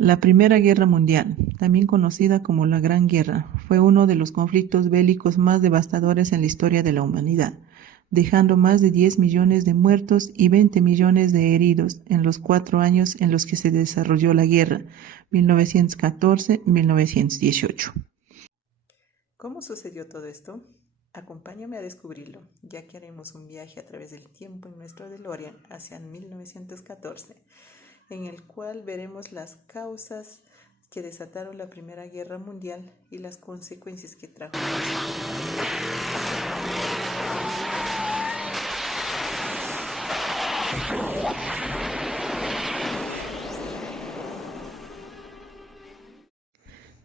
La Primera Guerra Mundial, también conocida como la Gran Guerra, fue uno de los conflictos bélicos más devastadores en la historia de la humanidad, dejando más de 10 millones de muertos y 20 millones de heridos en los 4 años en los que se desarrolló la guerra, 1914-1918. ¿Cómo sucedió todo esto? Acompáñame a descubrirlo, ya que haremos un viaje a través del tiempo en nuestro DeLorean hacia 1914, en el cual veremos las causas que desataron la Primera Guerra Mundial y las consecuencias que trajo.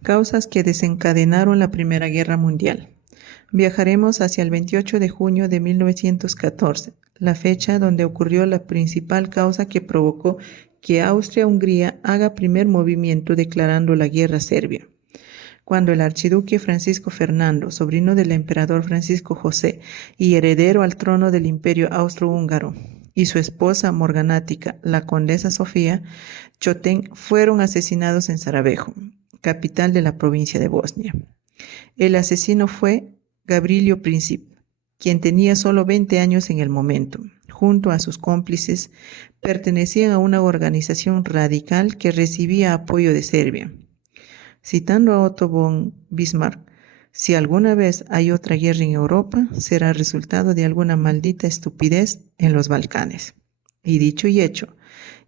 Causas que desencadenaron la Primera Guerra Mundial. Viajaremos hacia el 28 de junio de 1914, la fecha donde ocurrió la principal causa que provocó que Austria-Hungría haga primer movimiento declarando la guerra a Serbia. Cuando el archiduque Francisco Fernando, sobrino del emperador Francisco José y heredero al trono del imperio austrohúngaro, y su esposa morganática, la condesa Sofía Chotén, fueron asesinados en Sarajevo, capital de la provincia de Bosnia. El asesino fue Gavrilo Princip, quien tenía solo 20 años en el momento. Junto a sus cómplices, pertenecían a una organización radical que recibía apoyo de Serbia. Citando a Otto von Bismarck, si alguna vez hay otra guerra en Europa, será resultado de alguna maldita estupidez en los Balcanes. Y dicho y hecho,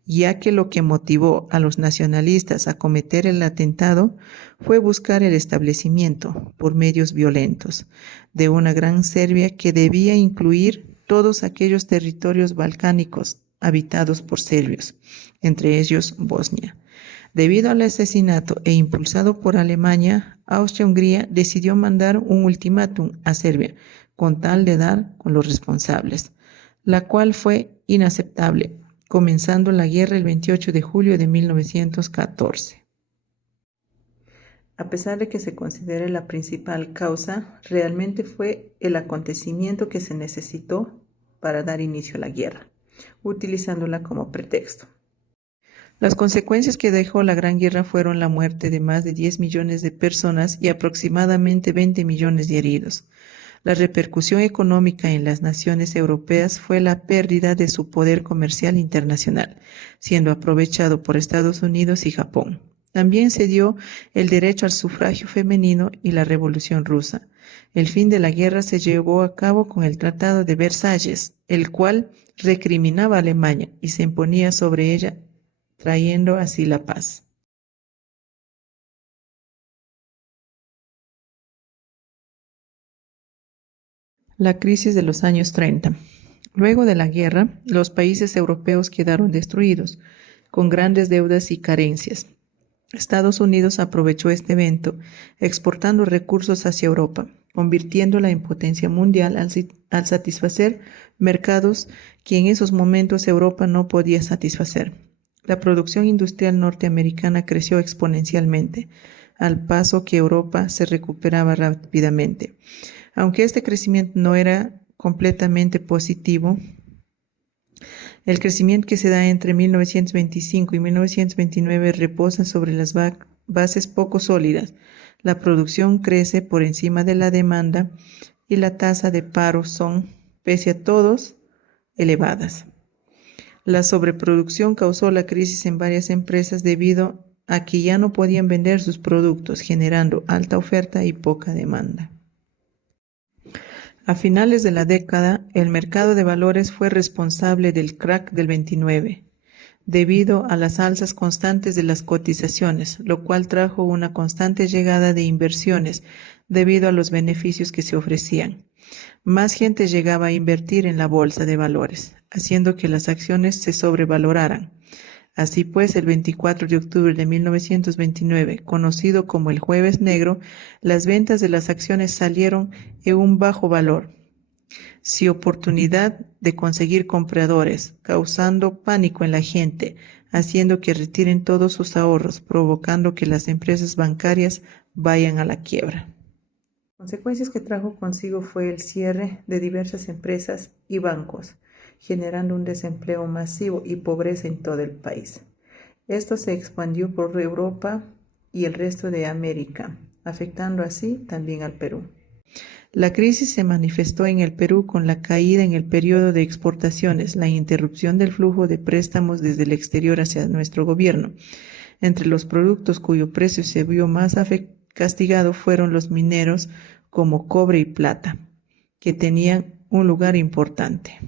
ya que lo que motivó a los nacionalistas a cometer el atentado fue buscar el establecimiento, por medios violentos, de una gran Serbia que debía incluir todos aquellos territorios balcánicos habitados por serbios, entre ellos Bosnia. Debido al asesinato e impulsado por Alemania, Austria-Hungría decidió mandar un ultimátum a Serbia con tal de dar con los responsables, la cual fue inaceptable, comenzando la guerra el 28 de julio de 1914. A pesar de que se considere la principal causa, realmente fue el acontecimiento que se necesitó para dar inicio a la guerra, utilizándola como pretexto. Las consecuencias que dejó la Gran Guerra fueron la muerte de más de 10 millones de personas y aproximadamente 20 millones de heridos. La repercusión económica en las naciones europeas fue la pérdida de su poder comercial internacional, siendo aprovechado por Estados Unidos y Japón. También se dio el derecho al sufragio femenino y la Revolución Rusa. El fin de la guerra se llevó a cabo con el Tratado de Versalles, el cual recriminaba a Alemania y se imponía sobre ella, trayendo así la paz. La crisis de los años 30. Luego de la guerra, los países europeos quedaron destruidos, con grandes deudas y carencias. Estados Unidos aprovechó este evento, exportando recursos hacia Europa, convirtiéndola en potencia mundial al satisfacer mercados que en esos momentos Europa no podía satisfacer. La producción industrial norteamericana creció exponencialmente, al paso que Europa se recuperaba rápidamente. Aunque este crecimiento no era completamente positivo, el crecimiento que se da entre 1925 y 1929 reposa sobre las bases poco sólidas. La producción crece por encima de la demanda y la tasa de paro son, pese a todos, elevadas. La sobreproducción causó la crisis en varias empresas debido a que ya no podían vender sus productos, generando alta oferta y poca demanda. A finales de la década, el mercado de valores fue responsable del crack del 29, debido a las alzas constantes de las cotizaciones, lo cual trajo una constante llegada de inversiones debido a los beneficios que se ofrecían. Más gente llegaba a invertir en la bolsa de valores, haciendo que las acciones se sobrevaloraran. Así pues, el 24 de octubre de 1929, conocido como el Jueves Negro, las ventas de las acciones salieron en un bajo valor, sin oportunidad de conseguir compradores, causando pánico en la gente, haciendo que retiren todos sus ahorros, provocando que las empresas bancarias vayan a la quiebra. Consecuencias que trajo consigo fue el cierre de diversas empresas y bancos, generando un desempleo masivo y pobreza en todo el país. Esto se expandió por Europa y el resto de América, afectando así también al Perú. La crisis se manifestó en el Perú con la caída en el periodo de exportaciones, la interrupción del flujo de préstamos desde el exterior hacia nuestro gobierno. Entre los productos cuyo precio se vio más castigado fueron los mineros como cobre y plata, que tenían un lugar importante.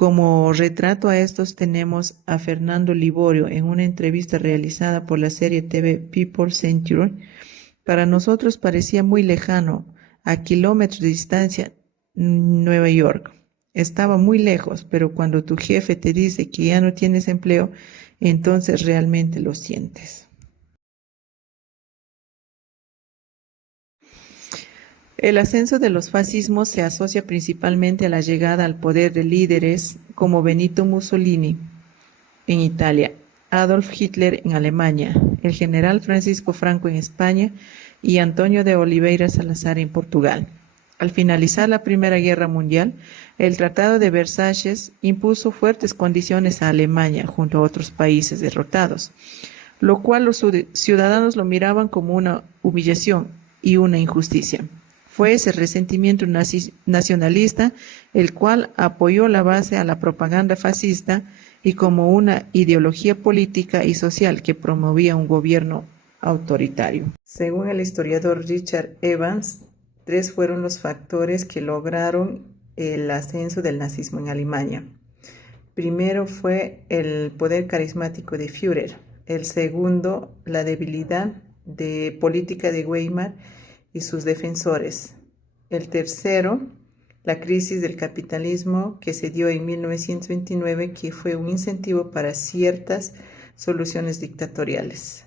Como retrato a estos tenemos a Fernando Liborio en una entrevista realizada por la serie TV People Century. Para nosotros parecía muy lejano, a kilómetros de distancia, Nueva York. Estaba muy lejos, pero cuando tu jefe te dice que ya no tienes empleo, entonces realmente lo sientes. El ascenso de los fascismos se asocia principalmente a la llegada al poder de líderes como Benito Mussolini en Italia, Adolf Hitler en Alemania, el general Francisco Franco en España y Antonio de Oliveira Salazar en Portugal. Al finalizar la Primera Guerra Mundial, el Tratado de Versalles impuso fuertes condiciones a Alemania junto a otros países derrotados, lo cual los ciudadanos lo miraban como una humillación y una injusticia. Fue ese resentimiento nacionalista el cual apoyó la base a la propaganda fascista y como una ideología política y social que promovía un gobierno autoritario. Según el historiador Richard Evans, 3 fueron los factores que lograron el ascenso del nazismo en Alemania. Primero fue el poder carismático de Führer, el segundo, la debilidad de política de Weimar y sus defensores. El tercero, la crisis del capitalismo que se dio en 1929, que fue un incentivo para ciertas soluciones dictatoriales.